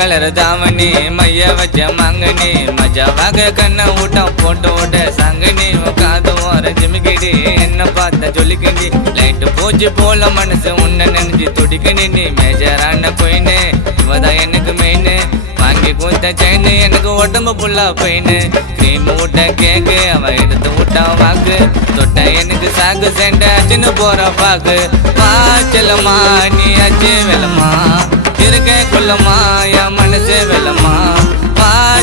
colour தாவணி மைய வச்ச மங்கனி மஜாவாக கண்ண ஊட்டம் போட்டு விட சங்கனி காது வர ஜிமிக்கிடி என்ன பார்த்த சொல்லிக்கிண்டி லைட்டு போச்சு போல மனசு உன்ன நினைஞ்சு துடிக்கணி நீ மேஜரான கொயின்னு இவதான் எனக்கு மெயின் வாங்கி கொடுத்த செயின் எனக்கு உடம்பு புல்லா பெயின் கிரீம் ஊட்ட கேக்கு அவ எடுத்து விட்டா வாக்கு தொட்ட எனக்கு சாக்கு சென்ட சின்ன போற பாக்கு செல்லம்மா நீ அச்சு வெள்ளம்மா இருக்க கொல்லம்மா என் மனசு வெள்ளம்மா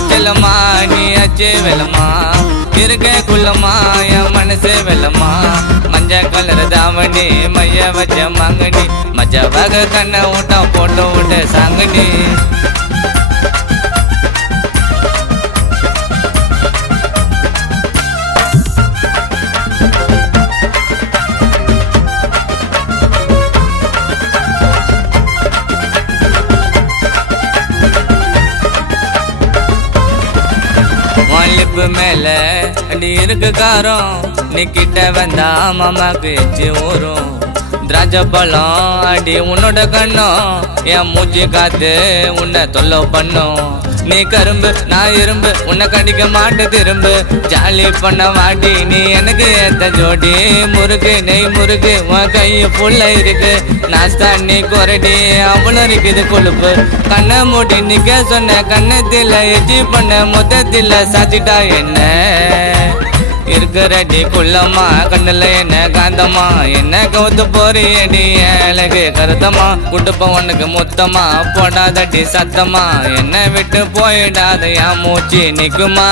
செல்லம்மா நீ அச்சு வெள்ளம்மா இருக்க கொல்லம்மா என் மனசு வெள்ளம்மா மஞ்ச கலர் தாவணி மைய வச்ச மங்கனி மஜாவாக கண்ண ஊட்டா போட்டு விட்ட சாங்கனி லிப்பு மேல அடி இருக்கு காரம் நீ கிட்ட வந்தா மாமாக்கு எச்சு ஊரும் திராட்சை பழம் அடி உன்னோட கண்ணும் என் மூச்சு காத்து உன்னை தொல்லை பண்ணும் நீ கரும்பு நான் இரும்பு உன்னை கடிக்க மாட்டு திரும்பு ஜாலி பண்ண வாடி நீ எனக்கு ஏத்த ஜோடி முறுக்கு நெய் முறுக்கு உன் கை புள்ள இருக்கு நாஸ்தா நீ குரடி அவ்வளோ இருக்குது கொழுப்பு கண்ணை மூட்டி நிக்க சொன்ன கண்ணத்தில் எச்சி பண்ண மொத்தத்தில் சாச்சிட்டா என்ன இருக்கிறடி குள்ளம்மா கண்ணுல என்ன காந்தம்மா என்ன கவுத்து போறியடி ஏழகு கருத்தம்மா குடுப்பம் உனக்கு மொத்தமா போடாதடி சத்தமா என்ன விட்டு போயிடாத என் மூச்சு நிக்குமா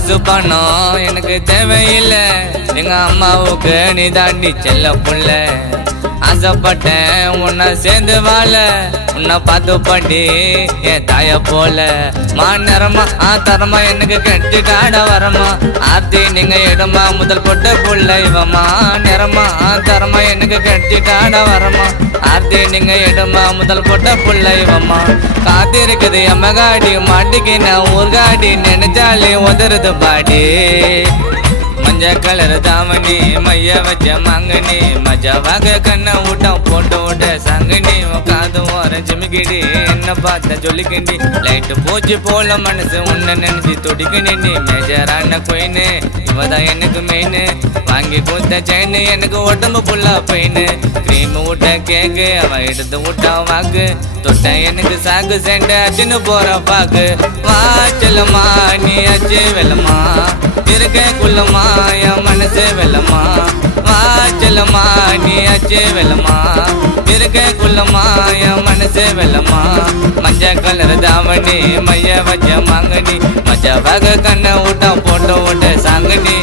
காசு பணம் எனக்கு தேவையில்லை எங்க அம்மாவுக்கு நீ தாண்டி செல்ல புள்ள ஆசைப்பட்டேன் உன்னை சேர்ந்து வாழ உன்னை பார்த்து படி என் தாய போல நேரமா தரமா எனக்கு கெட்டுட்டாட வரமா ஆர்த்தி நீங்க இடமா முதல் பொட்ட புள்ள இவமா நேரமா தரமா எனக்கு கெட்டுட்டாட வரமா ஆர்த்தி நீங்க இடமா முதல் பொட்ட புள்ள இவமா காத்து இருக்குது எம்மகாடி மாட்டுக்கு நான் ஊர்காடி நினைச்சாலே உதறது பாடி மஞ்ச கலர் தாவணி மைய வச்ச மங்கனி மஜாவாக கண்ண ஊட்டம் போட்டு விட சங்கனி காது வர ஜிமிக்கிடி என்ன பார்த்த சொல்லிக்கிண்டி லைட்டு போச்சு போல மனசு உன்ன நினைச்சு துடிக்கணி நீ மேஜரான கொயின்னு இவதான் எனக்கு மெயின் வாங்கி கொடுத்த செயின் எனக்கு உடம்பு புல்லா பெயின் கிரீம் ஊட்ட கேக்கு அவ எடுத்து விட்டா வாக்கு தொட்ட எனக்கு சாக்கு சென்ட சின்ன போற பாக்கு செல்லம்மா நீ அச்சு வெள்ளம்மா இருக்க குள்ளம்மா என் மனசு வெள்ளம்மா செல்லம்மா நீ அச்சு வெள்ளம்மா இருக்க குள்ளம்மா என் மனசு வெள்ளம்மா மஞ்ச கலர் தாவணி மைய வச்ச மங்கனி மஜாவாக கண்ண ஊட்டம் போட்டு விட்ட சாங்கனி